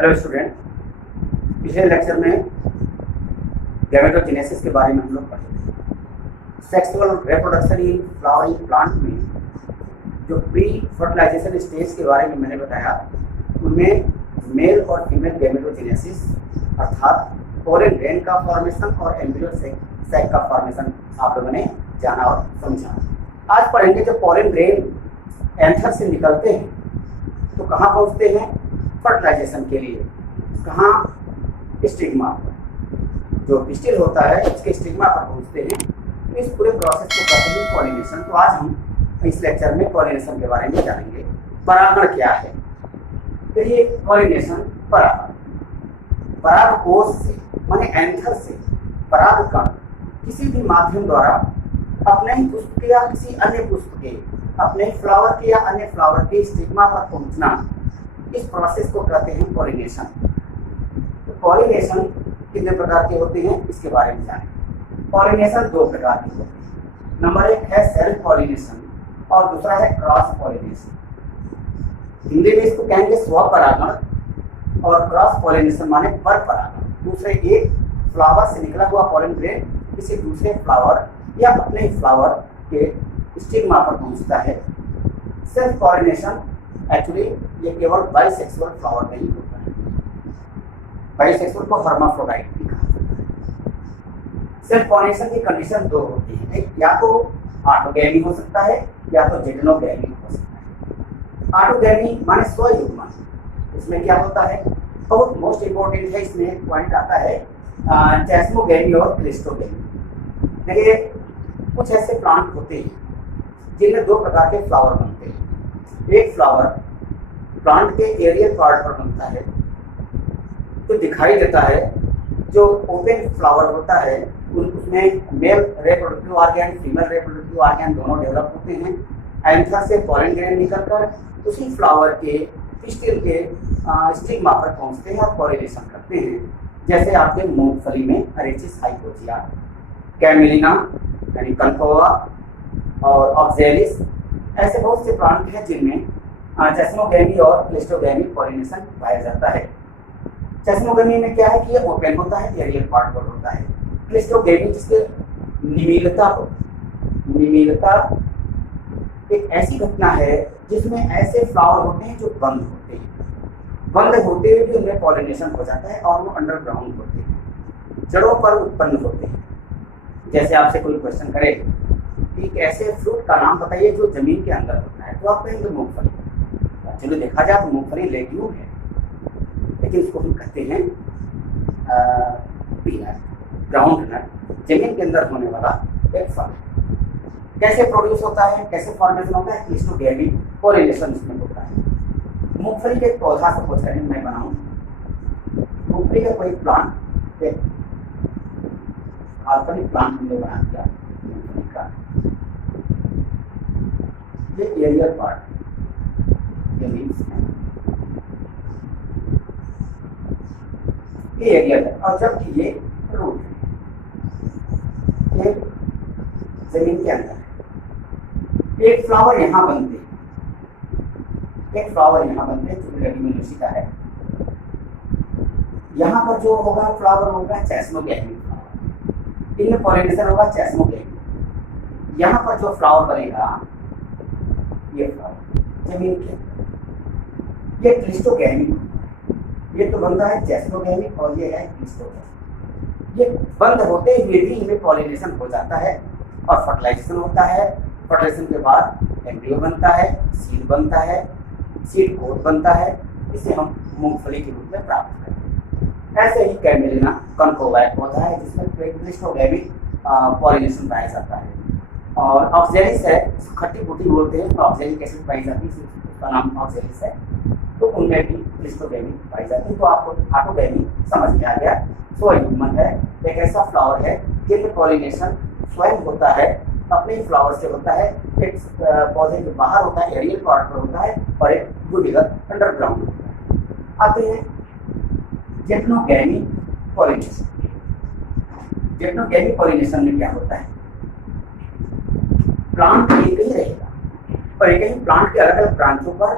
Hello student, पिछले lecture में gametogenesis के बारे में हम लोग पढ़े थे। Sexual reproduction in flowering plant में जो प्री फर्टिलाइजेशन स्टेज के बारे में मैंने बताया, उनमें मेल और फीमेल गैमेटोजेनेसिस अर्थात पोलन ग्रेन का फॉर्मेशन और एम्ब्रियो सैक का फॉर्मेशन आप लोगों ने जाना और समझा। आज पढ़ेंगे जब पोलन ग्रेन एंथर से निकलते हैं तो कहाँ पहुँचते हैं फर्टिलाइजेशन के लिए, कहाँ स्टिग्मा पर, जो पिस्टिल होता है उसके स्टिग्मा पर पहुँचते हैं। इस पूरे प्रोसेस को कहते हैं पॉलिनेशन। तो आज हम इस लेक्चर में पॉलिनेशन के बारे में जानेंगे। परागण क्या है? तो ये पॉलिनेशन परागकोश से माने एंथर से परागकण किसी भी माध्यम द्वारा अपने ही पुष्प के या किसी अन्य पुष्प के, अपने फ्लावर के या अन्य फ्लावर के स्टिग्मा पर पहुंचना, इस प्रोसेस को कहते हैं पॉलिनेशन। तो पॉलिनेशन कितने प्रकार के होते हैं इसके बारे में जानें। पॉलिनेशन दो प्रकार के होते हैं। नंबर एक है सेल्फ पॉलिनेशन और दूसरा है क्रॉस पॉलिनेशन। हिंदी में इसको कहेंगे स्वपरागण और क्रॉस पॉलिनेशन माने पर परागण। दूसरे एक फ्लावर से निकला हुआ पॉलन ग्रेन किसी दूसरे फ्लावर या अपने फ्लावर के स्टिग्मा पर पहुंचता है। सेल्फ पॉलिनेशन एक्चुअली ये केवल बाइसेक्सुअल फ्लावर में ही होता है। बाइसेक्सुअल को हर्माफ्रोडाइट भी कहा जाता है। सेल्फ पॉलिनेशन की कंडीशन दो होती है, एक या तो ऑटोगैमी हो सकता है या तो जिटेनोगैमी हो सकता है। ऑटोगैमी माने स्वयुग्मन। इसमें क्या होता है, बहुत मोस्ट इंपॉर्टेंट है, इसमें एक पॉइंट आता है चेस्मोगैमी और क्लिस्टोगैमी। देखिए कुछ ऐसे प्लांट होते हैं जिनमें दो प्रकार के फ्लावर बनते हैं। एक फ्लावर प्लांट के एरियल पार्ट पर बनता है तो दिखाई देता है, जो ओपन फ्लावर होता है उसमें male reproductive organ female reproductive organ दोनों डेवलप होते हैं। एंथर से पॉलन ग्रेन निकलकर उसी फ्लावर के पिस्टिल के स्टिग्मा पर पहुंचते हैं और पॉलिनेशन करते हैं। जैसे आपके मूंगफली में अरेचिस हाइपोजिया, कैमेलिना यानी कनकोवा और ऑक्जेलिस, ऐसे बहुत से प्लांट हैं जिनमें चेस्मोगैमी और क्लिस्टोगैमी पॉलिनेशन पाया जाता है। चेस्मोगैमी में क्या है कि ये ओपन होता है, एरियल पार्ट पर होता है। क्लिस्टोगैमी जिसके निमीलता एक ऐसी घटना है जिसमें ऐसे फ्लावर होते हैं जो बंद होते हैं, बंद होते हुए भी उनमें पॉलिनेशन हो जाता है और वो अंडरग्राउंड होते हैं, जड़ों पर उत्पन्न होते हैं। जैसे आपसे कोई क्वेश्चन करे एक ऐसे फ्रूट का नाम बताइए जो जमीन के अंदर होता है, तो आप कहेंगे मूंगफली। चलो देखा जाए तो मूंगफली लेग्यूम है, लेकिन उसको हम कहते हैं पीनट, ग्राउंड नट, जमीन के अंदर होने वाला एक फल। कैसे प्रोड्यूस होता है, कैसे फॉर्मेशन होता है? क्लिस्टोगैमी पॉलिनेशन इसमें होता है। मूंगफली के पौधा से पूछ रहे हैं मैं बनाऊं, मूंगफली का कोई प्लांट, एक काल्पनिक प्लांट हमने बना दिया मूंगफली का। ये एरियल पार्ट ये लीव्स हैं, ये एरियल है, और जबकि ये रूट है, ये जमीन के अंदर है। एक फ्लावर यहाँ बनते हैं, एक फ्लावर यहाँ बनते हैं, जो लेग्यूमिनोसी का है। यहाँ पर जो होगा फ्लावर होगा चेस्मोगैमी फ्लावर, इनमें पॉलिनेशन होगा चेस्मोगैमी। यहाँ पर जो फ्लावर बनेगा ये फ्लावर जमीन के अंदर, ये क्लिस्टोगैमी, ये तो बनता है चेस्मोगैमी और ये है क्लिस्टोगैमी। ये बंद होते हुए भी इनमें पॉलिनेशन हो जाता है और फर्टिलाइजेशन होता है। फर्टिलाइजेशन के बाद एम्ब्रियो बनता है, सीड बनता है, सीड कोट बनता है, इसे हम मूंगफली के रूप में प्राप्त करते हैं। ऐसे ही कैमेलिना कनकोवा एक पौधा है जिसमें क्लिस्टोगैमी पॉलिनेशन पाया जाता है। और ऑक्जेलिस है, खट्टी बूटी बोलते हैं, तो ऑक्जेलिक एसिड पाई जाती है, उसका नाम ऑक्जेलिस है, तो उनमें भी क्लिस्टोगैमी पाई जाती है। तो आपको ऑटोगैमी समझ में आ गया। स्वयुग्मन है, एक ऐसा फ्लावर है जिसमें पॉलिनेशन स्वयं होता है, अपने ही फ्लावर से होता है। एक पौधे के बाहर होता है, एरियल पार्ट पर होता है, और एक भूमिगत अंडरग्राउंड होता है। आते हैं जिटेनोगैमी पॉलिनेशन। जिटेनोगैमी पॉलिनेशन में क्या होता है, प्लांट एक ही रहेगा और एक ही प्लांट के अलग अलग ब्रांचों पर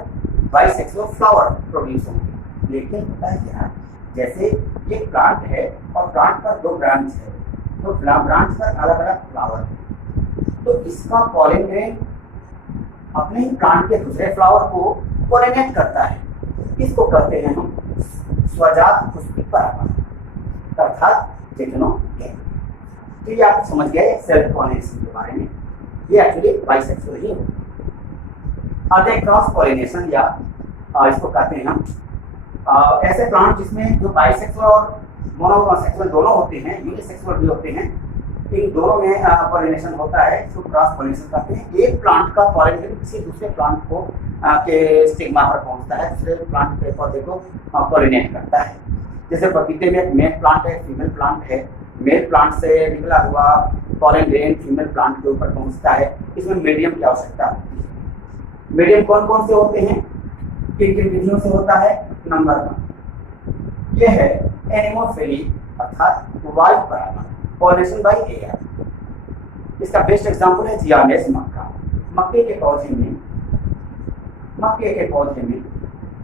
बाइसेक्सुअल फ्लावर प्रोड्यूस होंगे। लेकिन होता है क्या, जैसे ये प्लांट है और प्लांट पर 2 ब्रांच है, तो ब्रांच पर अलग अलग फ्लावर है, तो इसका पॉलन ग्रेन अपने ही प्लांट के दूसरे फ्लावर को पॉलिनेट करता है। इसको कहते हैं हम स्वजात पुष्पी परागण अर्थात जिक्नोगेमी। तो ये आप समझ गए सेल्फ पॉलिनेशन के बारे में। ये एक्चुअली बाइसेक्सुअल ही होता है। क्रॉस पॉलिनेशन या इसको कहते हैं हम ऐसे प्लांट जिसमें जो बाइसेक्सुअल और मोनोसेक्सुअल दोनों होते हैं, यूनिसेक्सुअल भी होते हैं, इन दोनों में पॉलिनेशन होता है, तो क्रॉस पॉलिनेशन कहते हैं। एक प्लांट का पॉलिनेशन किसी दूसरे प्लांट को के स्टिग्मा पर पहुंचता है, दूसरे प्लांट के पौधे को पॉलिनेट करता है। जैसे पपीते में एक मेल प्लांट है, फीमेल प्लांट है, मेल प्लांट से निकला हुआ पॉलन ग्रेन फीमेल प्लांट के ऊपर पहुंचता है। इसमें मीडियम की आवश्यकता होती है। मीडियम कौन कौन से होते हैं, किन किन विधियों से होता है? नंबर 1 यह है एनेमोफिली अर्थात वायु परागण, पॉलिनेशन बाय एयर। इसका बेस्ट एग्जांपल है जियामेस मक्का। मक्के के पौधे में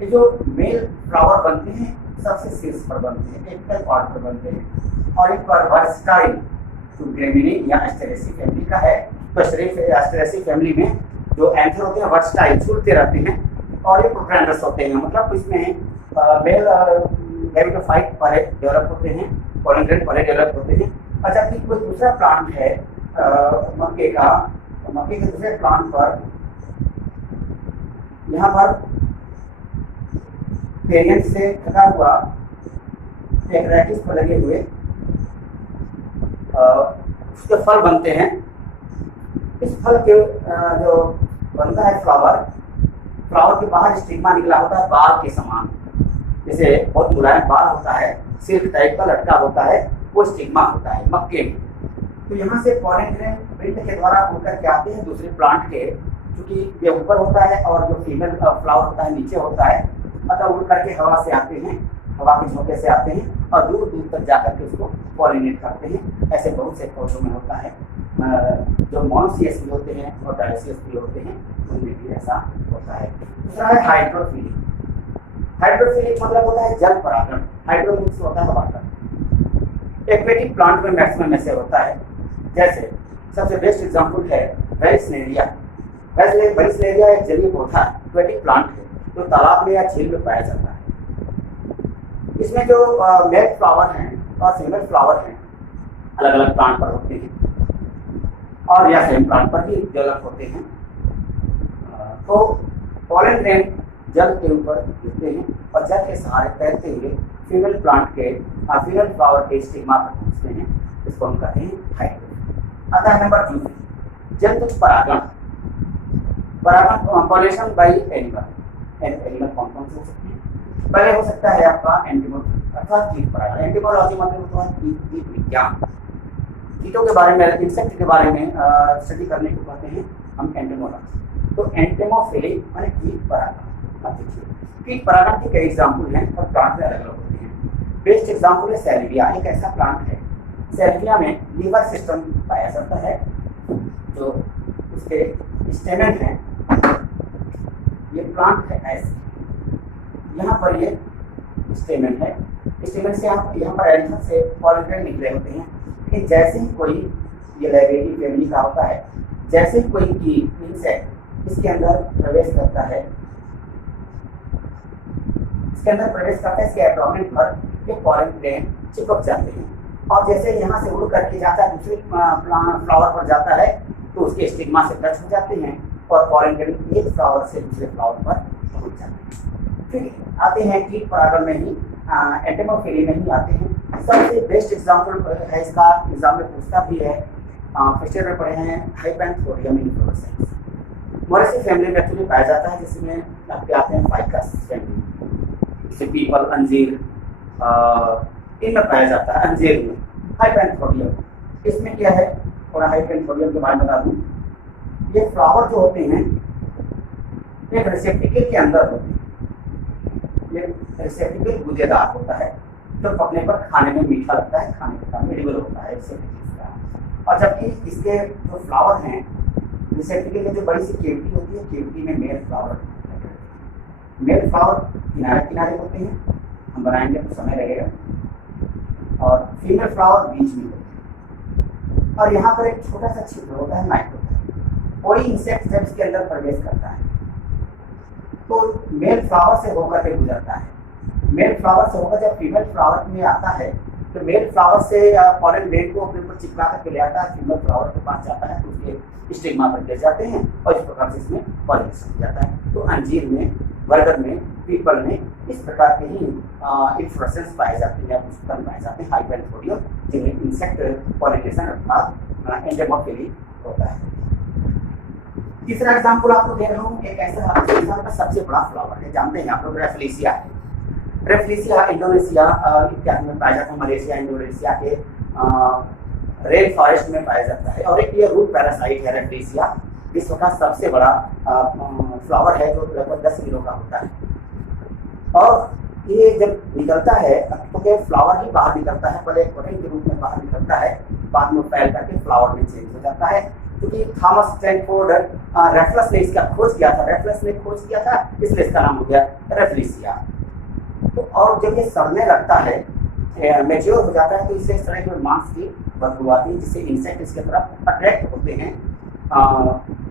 ये जो मेल फ्लावर बनते हैं सबसे शीर्ष पर बनते हैं, एपिकल पार्ट पर बनते हैं, और एक बार वर्सटाइल जो ग्रेमिनी या एस्टेरेसी फैमिली का है, तो एस्टेरेसी फैमिली में जो एंथर होते हैं वर्सटाइल झूलते रहते हैं, और ये प्रोग्रेंडर्स होते हैं, मतलब इसमें मेल गैमेटोफाइट पहले डेवलप होते हैं, पॉलन ग्रेन पहले डेवलप होते हैं। अच्छा, कि कोई दूसरा प्लांट है मक्के के दूसरे प्लांट पर यहाँ पर पेरियंट से ढका हुआ एक रैटिस पर लगे हुए उसके फल बनते हैं। इस फल के जो बनता है फ्लावर के बाहर स्टिग्मा निकला होता है बाल के समान, जैसे बहुत मुलायम बाल होता है, सिल्क टाइप का लटका होता है, वो स्टिग्मा होता है मक्के में। तो यहाँ से पॉलन ग्रेन विंड के द्वारा उड़कर के आते हैं दूसरे प्लांट के, क्योंकि ये ऊपर होता है और जो फीमेल फ्लावर होता है नीचे होता है, अतः उड़ करके हवा से आते हैं, हवा के झोंके से आते हैं और दूर दूर तक जाकर के उसको पॉलिनेट करते हैं। ऐसे बहुत से पौधों में होता है, जो मोनोसियस भी होते हैं और डायोसियस भी होते हैं, उनमें भी ऐसा होता है। दूसरा है हाइड्रोफिलिक। हाइड्रोफिलिक मतलब होता है जल परागण, हाइड्रोफिलिक होता है वाटर। एक्वेटिक प्लांट में मैक्सिमम ऐसे होता है, जैसे सबसे बेस्ट एग्जांपल है वेरिसनेरिया। वेरिसनेरिया एक जलीय पौधा एक्वेटिक प्लांट है, जो तालाब में या झील में पाया जाता है। इसमें जो मेल फ्लावर हैं और फीमेल फ्लावर हैं अलग अलग प्लांट पर होते हैं, और या सेम प्लांट पर भी डेवलप होते हैं। तो पॉलन ग्रेन जल के ऊपर गिरते हैं और जल के सहारे तैरते हुए फीमेल फ्लावर के स्टिग्मा पर पहुंचते हैं। इसको हम कहते हैं हाइड्रोफिलिक। आता है नंबर 2 जंतु परागण, पॉलिनेशन बाय एनिमल। एनिमल कौन कौन से हो सकते हैं? पहले हो सकता है आपका एंटिमोलॉजी अर्थात कीट परागण। एंटिमोलॉजी मतलब होता है कीट विज्ञान, कीटों के बारे में, इंसेक्ट के बारे में स्टडी करने को कहते हैं हम एंटिमोलॉजी। तो एंटिमोफिलिक माने कीट परागण। अब देखिए कीट परागण के कई एग्जाम्पल हैं और प्लांट में अलग अलग होते हैं। बेस्ट एग्जाम्पल है सैल्विया, एक ऐसा प्लांट है। सैल्विया में लीवर सिस्टम पाया जाता है, जो उसके स्टेमेन है, ये प्लांट है ऐसे, यहाँ पर ये स्टेमेन है, स्टेमेन से यहाँ पर एंथर से पॉलन ग्रेन निकले होते हैं। लेकिन जैसे ही कोई ये लाइब्रेरी फैमिली का होता है, जैसे ही कोई कीट इंसेक्ट इसके अंदर प्रवेश करता है, इसके एब्डोमेन पर ये पॉलन ग्रेन चिपक जाते हैं, और जैसे यहाँ से उड़ करके जाता है दूसरे फ्लावर पर जाता है, तो उसके स्टिग्मा से टच हो जाते हैं और पॉलन ग्रेन एक फ्लावर से दूसरे फ्लावर पर पहुंच जाते हैं। फिर आते हैं कीट परागण में ही, एंटिमोफिली में ही आते हैं। सबसे बेस्ट एग्जाम्पल है इसका, एग्जाम में पूछता भी है, फर्स्ट ईयर में पढ़े हैं, हाइपेंथोडियम इन्फ्लोरेसेंस। मोरेसी फैमिली में एक्चुअली पाया जाता है, जिसमें आपके आते हैं फाइकस फैमिली, जैसे पीपल, अंजीर, इनमें पाया जाता है। अंजीर में हाइपेंथोडियम, इसमें क्या है, थोड़ा हाइपेंथोडियम के बारे में बता दूँ। ये फ्लावर जो होते हैं एक रिसेप्टिकल के अंदर होते हैं। ये रिसेप्टिकल गूदेदार होता है, जो पकने पर खाने में मीठा लगता है, खाने का एडिबल होता है रिसेप्टिकल का। और जबकि इसके जो फ्लावर हैं, रिसेप्टिकल की जो बड़ी सी केविटी होती है, केविटी में मेल फ्लावर मेल फ्लावर किनारे किनारे होते हैं, हम बनाएंगे तो समय लगेगा, और फीमेल फ्लावर बीच में होते हैं। और यहाँ पर एक छोटा सा छिद्र होता है, माइक्रोफाइल। कोई इंसेक्ट जब इसके अंदर प्रवेश करता है तो मेल फ्लावर से होकर के गुजरता है। मेल फ्लावर से होकर जब फीमेल फ्लावर में आता है तो मेल फ्लावर से पॉलन ग्रेन को अपने ऊपर चिपका करके ले आता है, फीमेल फ्लावर के पास जाता है तो उसके स्टिग्मा पर गिर जाते हैं और इस प्रकार से इसमें पॉलिनेशन हो जाता है। तो अंजीर में, बरगद में, पीपल में इस प्रकार के ही इन्फ्लोरेसेंस पाए जाते हैं या पुष्पन पाए जाते हैं, हाइपेनथोडियम, जिनमें इंसेक्ट पॉलिनेशन अर्थात एंडेमोफिली होता है। तीसरा एग्जाम्पल आपको दे रहा हूँ, एक ऐसा इंसान का सबसे बड़ा फ्लावर है, जानते हैं आप लोग, रेफ्लेसिया है। रेफ्लेसिया इंडोनेशिया इत्यादि में पाया जाता है, मलेशिया, इंडोनेशिया के रेन फॉरेस्ट में पाया जाता है। और एक ये रूट पैरासाइट है रेफ्लेसिया, विश्व का सबसे बड़ा फ्लावर है जो लगभग 10 किलो का होता है। और ये जब निकलता है तो क्या फ्लावर ही बाहर निकलता है, पहले प्रोटीन के रूप में बाहर निकलता है, बाद में फैल करके फ्लावर में चेंज हो जाता है। क्योंकि थॉमस स्टैनफोर्ड रेफलस ने इसका खोज किया था, इसलिए इसका नाम हो गया रेफ्लेसिया। तो और जब ये सड़ने लगता है, मैच्योर हो जाता है, तो इससे सड़े हुए मांस की बदबू आती है, जिससे इंसेक्ट इसके तरफ अट्रैक्ट होते हैं।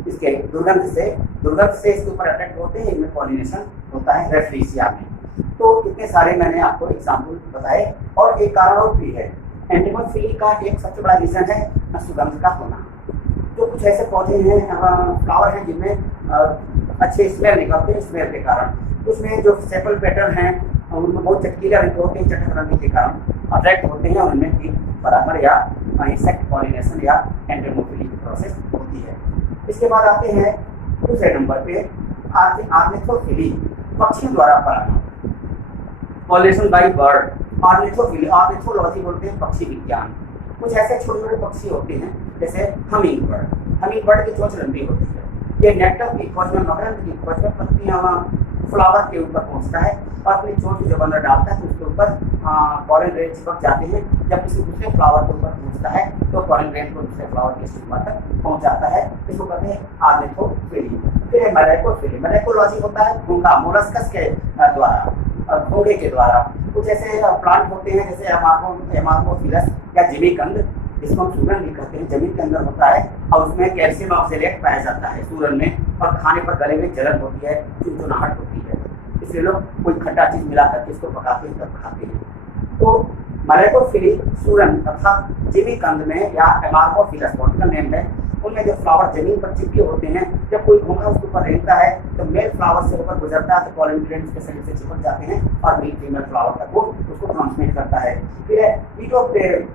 इसके दुर्गंध से इसके ऊपर अट्रैक्ट होते हैं, इनमें पॉलिनेशन होता है रेफ्लेसिया में। तो इतने सारे मैंने आपको एग्जाम्पल बताए। और एक कारण और भी है, एंडेमोफिली का एक सबसे बड़ा रीजन है सुगंध का होना। तो कुछ ऐसे पौधे हैं, फ्लावर हैं जिनमें अच्छे स्मेल निकलते हैं, स्मेल के कारण उसमें जो सेपल पेटल हैं उनमें बहुत चटकीले रंग होते हैं, चटक रंग के कारण अट्रैक्ट होते हैं और उनमें कीट परागण या इंसेक्ट पॉलिनेशन या एंडेमोफिली की प्रोसेस होती है। इसके बाद आते हैं दूसरे नंबर पे ऑर्निथोफिली, पक्षियों द्वारा परागण, पॉलिनेशन बाय बर्ड। ऑर्निथोलॉजी बोलते हैं पक्षी विज्ञान। कुछ ऐसे छोटे छोटे पक्षी होते हैं जैसे हमिंग बर्ड की चोंच लंबी होती है, ये नेक्टर की खोज में, मकरंद की खोज में पत्तियां फ्लावर के ऊपर पहुंचता है और अपनी चोंच जब अंदर डालता है तो उसके ऊपर पॉलन ग्रेन चिपक जाते हैं। जब किसी दूसरे फ्लावर के ऊपर पहुंचता है तो पॉलन ग्रेन को दूसरे फ्लावर के स्टिग्मा तक पहुंच जाता है, इसको कहते हैं ऑर्निथोफिली। फिर मैलेकोफिली, मैलेकोलॉजी होता है घोंघा, मोलस्कस के द्वारा, घोंघे के द्वारा। कुछ ऐसे प्लांट होते हैं जैसे एमार्मोफिलस या जिमीकंद, जिसको हम सूरन भी कहते हैं, जमीन के अंदर होता है और उसमें कैल्शियम ऑक्सलेट पाया जाता है सूरन में, और खाने पर गले में जलन होती है, चुनचुनाहट होती है, इसलिए लोग कोई खट्टा चीज मिला करके इसको पकाते हैं तब खाते हैं। तो मैलेकोफिली सूरन तथा जिमीकंद में या एमार्मोफिलस बॉटनिकल नेम है, उनमें जो फ्लावर जमीन पर चिपके होते हैं, जब कोई घोंघा उसके ऊपर रहता है तो मेल फ्लावर से ऊपर गुजरता है तो पॉलन ग्रेन उसके शरीर से चिपक जाते हैं और मेल फीमेल फ्लावर तक वो उसको ट्रांसमिट करता है। फिर है पीटोपेरिक्स,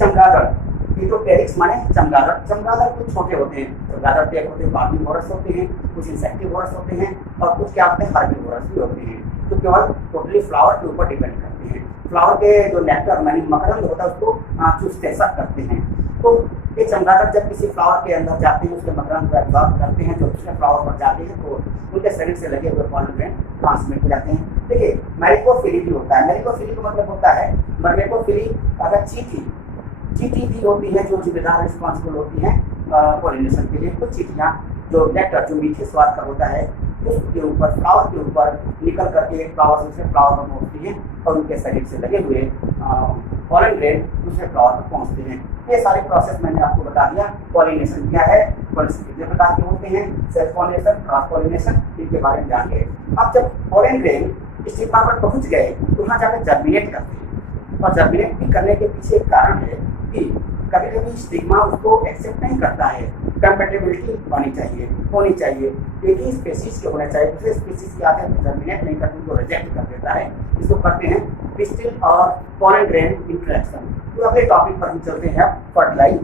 चमगादड़, पीटोपेरिक्स माने चमगादड़ कुछ छोटे होते हैं, चमगादड़ टेप होते हैं, बार्बीवोरस होते हैं, कुछ इंसेक्टिवोरस होते हैं और कुछ क्या होते हैं हार्बीवोरस भी होते हैं, तो केवल टोटली फ्लावर के ऊपर डिपेंड करते हैं। फ्लावर के जो नेक्टर यानी मकरंद होता है उसको चूसते सक करते हैं। तो ये चमगादड़ जब किसी फ्लावर के अंदर जाते हैं, उसके मकरंद को एब्जॉर्ब करते हैं, तो दूसरे फ्लावर पर जाते हैं तो उनके शरीर से लगे हुए पॉलन ग्रेन ट्रांसमिट हो जाते हैं। देखिए मैलेकोफिली भी होता है, मैलेकोफिली का मतलब होता है, मैलेकोफिली अगर चींटी भी होती है जो जिम्मेदार रिस्पॉन्सिबल होती है पॉलिनेशन के लिए। कुछ चींटियाँ जो नेक्टर जो मीठे स्वाद का होता है उसके ऊपर फ्लावर के ऊपर निकल करके फ्लावर दूसरे फ्लावर पर पहुँचती हैं और उनके शरीर से लगे हुए पॉलन ग्रेन दूसरे फ्लावर पर पहुँचते हैं। ये सारे प्रोसेस मैंने आपको बता दिया। पॉलिनेशन क्या है, पॉलिनेशन कितने प्रकार के होते हैं, सेल्फ पॉलिनेशन, क्रॉस पॉलिनेशन, इनके बारे में जान गए। अब जब पॉलन ग्रेन स्टिग्मा पर पहुँच गए तो वहाँ जाकर जर्मिनेट करते हैं, और जर्मिनेट भी करने के पीछे एक कारण है कि कभी कभी स्टिग्मा उसको एक्सेप्ट नहीं करता है, कंपेटेबिलिटी होनी चाहिए, एक ही स्पेसीज के होने चाहिए, दूसरे स्पेसीज के आते हैं जर्मिनेट नहीं करते, उनको रिजेक्ट कर देता है। इसको करते हैं पिस्टिल और पॉलन ग्रेन इंटरेक्शन। तो अगले टॉपिक पर हम चलते हैं फर्टिलाइज।